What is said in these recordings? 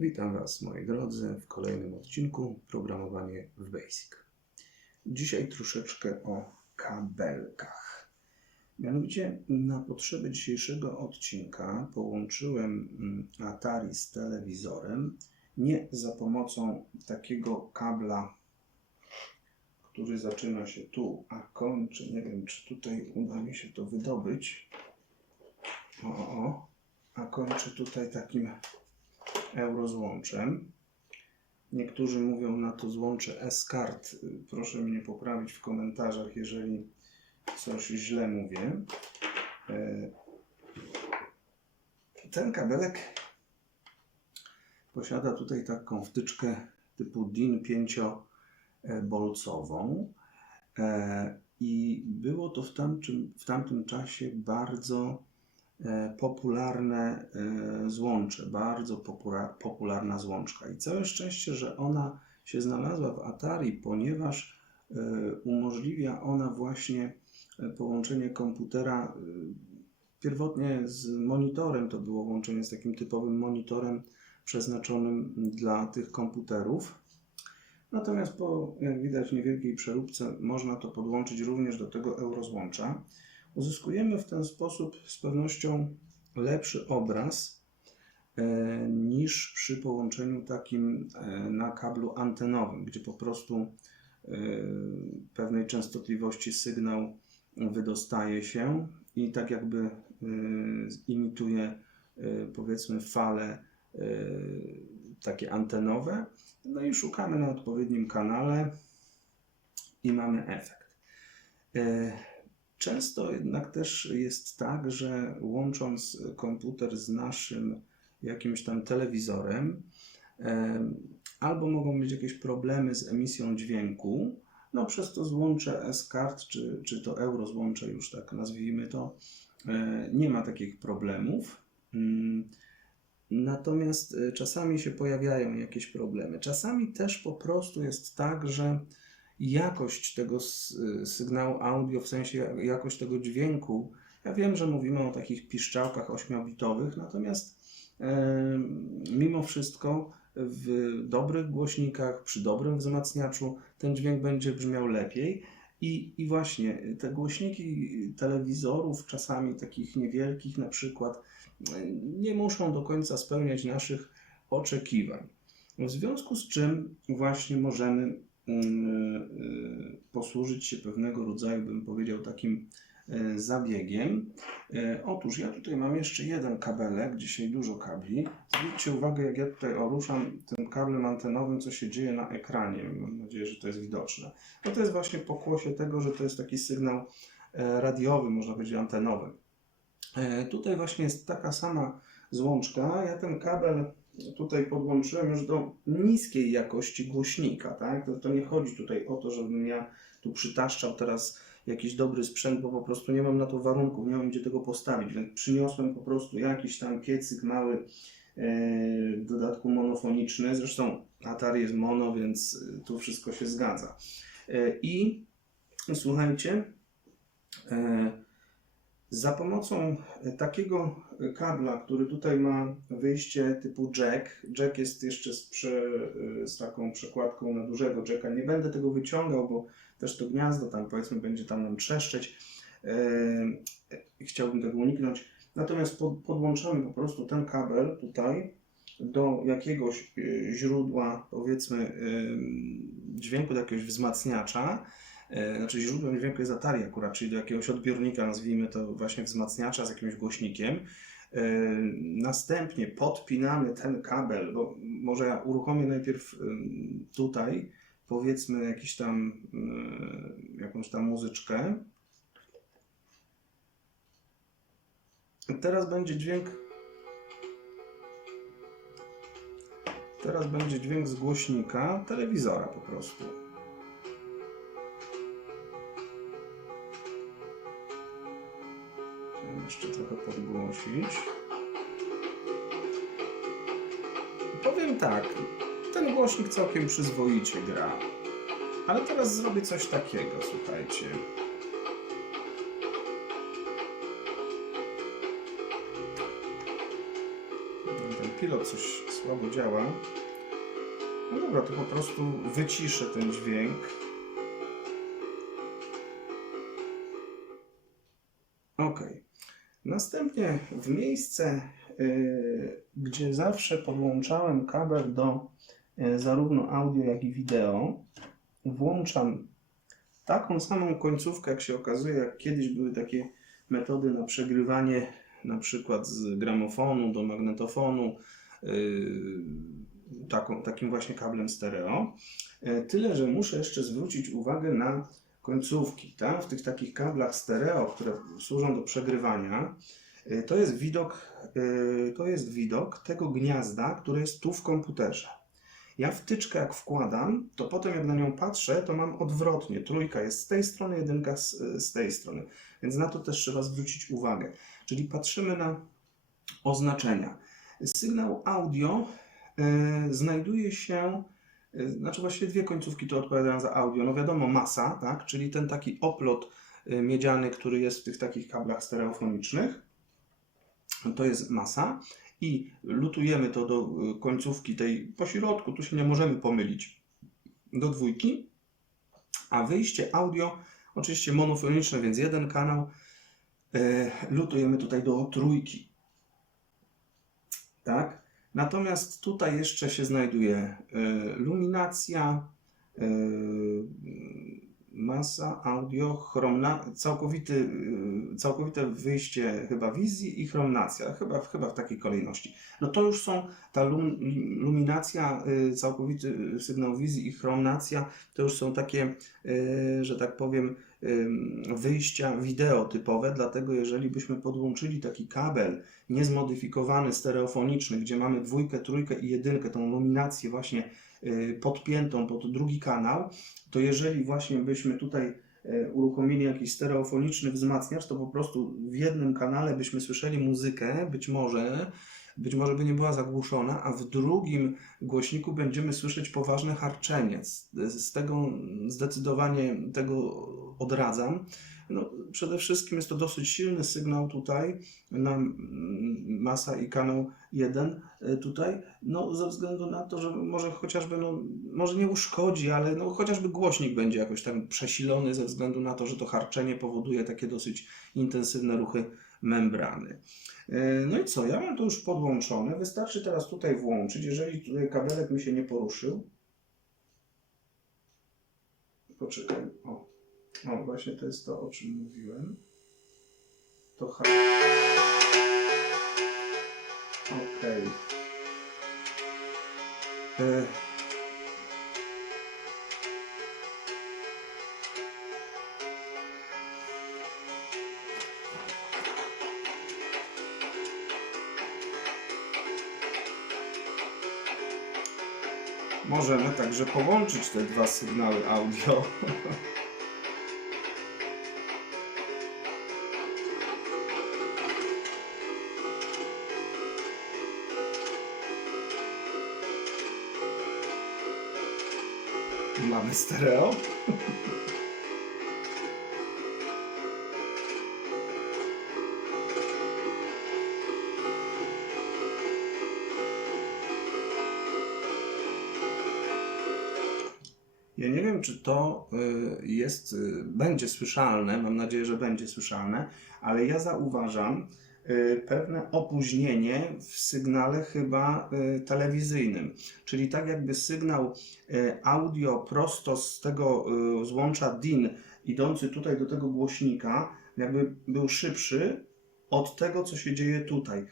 Witam Was, moi drodzy, w kolejnym odcinku Programowanie w Basic. Dzisiaj troszeczkę o kabelkach. Mianowicie na potrzeby dzisiejszego odcinka połączyłem mm, Atari z telewizorem nie za pomocą takiego kabla, który zaczyna się tu, a kończy, nie wiem czy tutaj uda mi się to wydobyć, o, o, a kończy tutaj takim eurozłączem. Niektórzy mówią na to złącze S-Card. Proszę mnie poprawić w komentarzach, jeżeli coś źle mówię. E, Ten kabelek posiada tutaj taką wtyczkę typu DIN 5-bolcową E, i było to w tamtym, w tamtym czasie bardzo popularne e, złącze, bardzo popula- popularna złączka. I całe szczęście, że ona się znalazła w Atari, ponieważ e, umożliwia ona właśnie e, połączenie komputera e, pierwotnie z monitorem. To było łączenie z takim typowym monitorem przeznaczonym dla tych komputerów. Natomiast po, jak widać, niewielkiej przeróbce można to podłączyć również do tego eurozłącza. Uzyskujemy w ten sposób z pewnością lepszy obraz e, niż przy połączeniu takim e, na kablu antenowym, gdzie po prostu e, pewnej częstotliwości sygnał wydostaje się i tak jakby imituje powiedzmy fale takie antenowe. No i szukamy na odpowiednim kanale i mamy efekt. Często jednak też jest tak, że łącząc komputer z naszym jakimś tam telewizorem, em, albo mogą być jakieś problemy z emisją dźwięku, no przez to złącze S-Card, czy, czy to euro złącze już tak nazwijmy to, e, nie ma takich problemów. Mm, Natomiast e, czasami się pojawiają jakieś problemy. Czasami też po prostu jest tak, że jakość tego sygnału audio, w sensie ja- jakość tego dźwięku, ja wiem, że mówimy o takich piszczałkach 8-bitowych, natomiast mimo wszystko w dobrych głośnikach, przy dobrym wzmacniaczu ten dźwięk będzie brzmiał lepiej. I, I właśnie te głośniki telewizorów, czasami takich niewielkich na przykład, nie muszą do końca spełniać naszych oczekiwań. W związku z czym właśnie możemy posłużyć się pewnego rodzaju, bym powiedział, takim e, zabiegiem. E, Otóż ja tutaj mam jeszcze jeden kabelek, dzisiaj dużo kabli. Zwróćcie uwagę, jak ja tutaj oruszam tym kablem antenowym, co się dzieje na ekranie. Mam nadzieję, że to jest widoczne. No to jest właśnie pokłosie tego, że to jest taki sygnał e, radiowy, można powiedzieć antenowy. E, Tutaj właśnie jest taka sama złączka. Ja ten kabel tutaj podłączyłem już do niskiej jakości głośnika, tak? To, to nie chodzi tutaj o to, żebym ja tu przytaszczał teraz jakiś dobry sprzęt, bo po prostu nie mam na to warunków, nie mam gdzie tego postawić, więc przyniosłem po prostu jakiś tam piecyk mały, e, w dodatku monofoniczny. Zresztą Atari jest mono, więc e, tu wszystko się zgadza. E, I słuchajcie, za pomocą takiego kabla, który tutaj ma wyjście typu jack, jack jest jeszcze z, prze, z taką przekładką na dużego jacka, nie będę tego wyciągał, bo też to gniazdo tam powiedzmy będzie tam nam trzeszczeć, chciałbym tego uniknąć. Natomiast pod, podłączamy po prostu ten kabel tutaj do jakiegoś źródła powiedzmy dźwięku, do jakiegoś wzmacniacza, E, Znaczy źródłem dźwięku jest Atari akurat, czyli do jakiegoś odbiornika, nazwijmy to właśnie wzmacniacza z jakimś głośnikiem. E, Następnie podpinamy ten kabel, bo może ja uruchomię najpierw tutaj, powiedzmy jakiś tam, y, jakąś tam muzyczkę. Teraz będzie dźwięk. Teraz będzie dźwięk z głośnika telewizora po prostu. Jeszcze trochę podgłosić. Powiem tak, ten głośnik całkiem przyzwoicie gra. Ale teraz zrobię coś takiego, słuchajcie. Ten pilot coś słabo działa. No dobra, to po prostu wyciszę ten dźwięk. Ok. Następnie w miejsce, y, gdzie zawsze podłączałem kabel do y, zarówno audio, jak i wideo, włączam taką samą końcówkę, jak się okazuje, jak kiedyś były takie metody na przegrywanie na przykład z gramofonu do magnetofonu, yy, taką, takim właśnie kablem stereo. Tyle, że muszę jeszcze zwrócić uwagę na końcówki. Tam w tych takich kablach stereo, które służą do przegrywania, yy, to jest widok, yy, to jest widok tego gniazda, które jest tu w komputerze. Ja wtyczkę jak wkładam, to potem jak na nią patrzę, to mam odwrotnie. Trójka jest z tej strony, jedynka z, z tej strony. Więc na to też trzeba zwrócić uwagę. Czyli patrzymy na oznaczenia. Sygnał audio y, znajduje się, y, znaczy właściwie dwie końcówki tu odpowiadają za audio. No wiadomo, masa, tak? czyli ten taki oplot y, miedziany, który jest w tych takich kablach stereofonicznych. To jest masa i lutujemy to do y, końcówki tej pośrodku, tu się nie możemy pomylić, do dwójki, a wyjście audio, oczywiście monofoniczne, więc jeden kanał, y, lutujemy tutaj do trójki. Tak? Natomiast tutaj jeszcze się znajduje y, luminacja, masa, audio, chromna, całkowity, y, całkowite wyjście chyba wizji i chromacja, chyba, chyba w takiej kolejności. No to już są ta lum, luminacja, całkowity sygnał wizji i chromacja, to już są takie, że tak powiem, wyjścia wideo typowe, dlatego jeżeli byśmy podłączyli taki kabel niezmodyfikowany, stereofoniczny, gdzie mamy dwójkę, trójkę i jedynkę, tą luminację właśnie podpiętą pod drugi kanał, to jeżeli właśnie byśmy tutaj uruchomili jakiś stereofoniczny wzmacniacz, to po prostu w jednym kanale byśmy słyszeli muzykę, być może, być może by nie była zagłuszona, a w drugim głośniku będziemy słyszeć poważne harczenie. Z, tego zdecydowanie tego odradzam. No, przede wszystkim jest to dosyć silny sygnał tutaj na masa i kanał 1 tutaj, no ze względu na to, że może chociażby, no, może nie uszkodzi, ale no, chociażby głośnik będzie jakoś tam przesilony ze względu na to, że to harczenie powoduje takie dosyć intensywne ruchy membrany. No i co, ja mam to już podłączone, wystarczy teraz tutaj włączyć, jeżeli tutaj kabelek mi się nie poruszył. Poczekaj, o. O, właśnie to jest to, o czym mówiłem. To H. Okej. E, Możemy także połączyć te dwa sygnały audio. Mamy stereo. Ja nie wiem, czy to y, jest, y, będzie słyszalne, mam nadzieję, że będzie słyszalne, ale ja zauważam y, pewne opóźnienie w sygnale chyba telewizyjnym. Czyli tak jakby sygnał audio prosto z tego złącza DIN idący tutaj do tego głośnika, jakby był szybszy od tego, co się dzieje tutaj.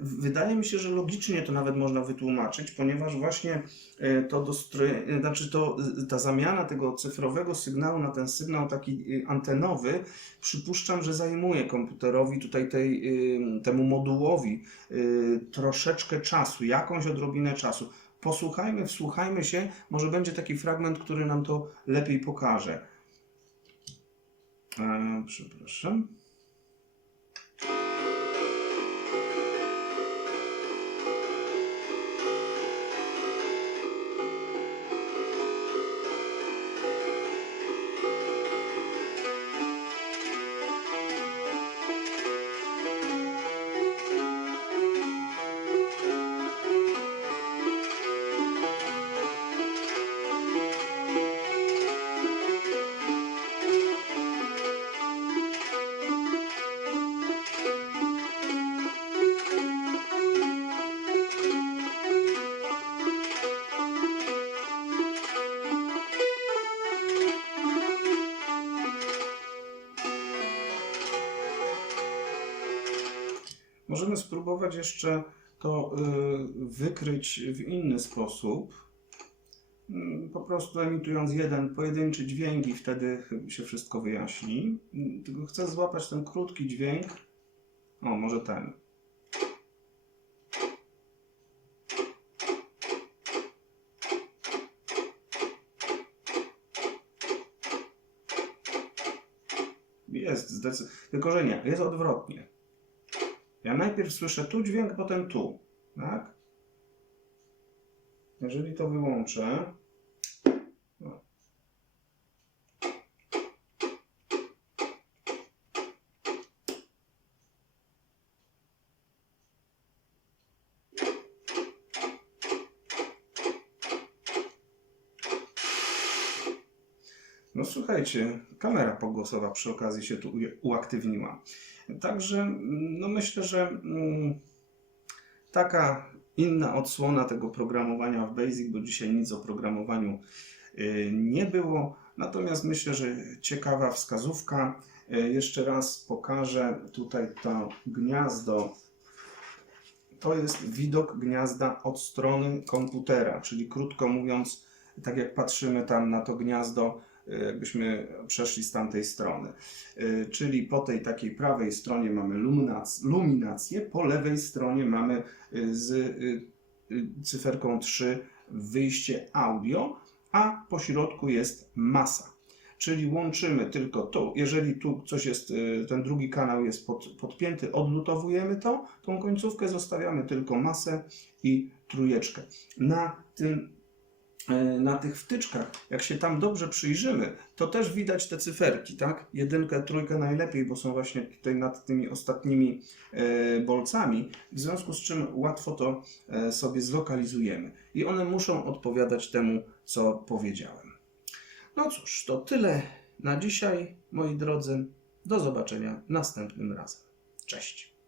Wydaje mi się, że logicznie to nawet można wytłumaczyć, ponieważ właśnie e, to dostroje, znaczy to, ta zamiana tego cyfrowego sygnału na ten sygnał taki e, antenowy, przypuszczam, że zajmuje komputerowi tutaj tej, e, temu modułowi troszeczkę czasu, jakąś odrobinę czasu. Posłuchajmy, wsłuchajmy się, może będzie taki fragment, który nam to lepiej pokaże. E, przepraszam. Możemy spróbować jeszcze to y, wykryć w inny sposób. Mm, Po prostu emitując jeden pojedynczy dźwięk i wtedy się wszystko wyjaśni. Mm, Tylko chcę złapać ten krótki dźwięk. O, może ten. Jest zdecydowanie. Tylko, że nie, jest odwrotnie. Ja najpierw słyszę tu dźwięk, potem tu. Tak? Jeżeli to wyłączę. No słuchajcie, kamera pogłosowa przy okazji się tu uaktywniła. Także no myślę, że mm, taka inna odsłona tego programowania w Basic, bo dzisiaj nic o programowaniu y, nie było. Natomiast myślę, że ciekawa wskazówka. Y, Jeszcze raz pokażę tutaj to gniazdo. To jest widok gniazda od strony komputera, czyli krótko mówiąc, tak jak patrzymy tam na to gniazdo, jakbyśmy przeszli z tamtej strony. Y, Czyli po tej takiej prawej stronie mamy luminac- luminację, po lewej stronie mamy y, z cyferką 3 wyjście audio, a po środku jest masa. Czyli łączymy tylko to, jeżeli tu coś jest, ten drugi kanał jest pod, podpięty, odlutowujemy to, tą końcówkę zostawiamy tylko masę i trójeczkę. Na tym e, na tych wtyczkach, jak się tam dobrze przyjrzymy, to też widać te cyferki, tak? Jedynkę, trójkę najlepiej, bo są właśnie tutaj nad tymi ostatnimi e, bolcami, w związku z czym łatwo to e, sobie zlokalizujemy. I one muszą odpowiadać temu, co powiedziałem. No cóż, to tyle na dzisiaj, moi drodzy. Do zobaczenia następnym razem. Cześć.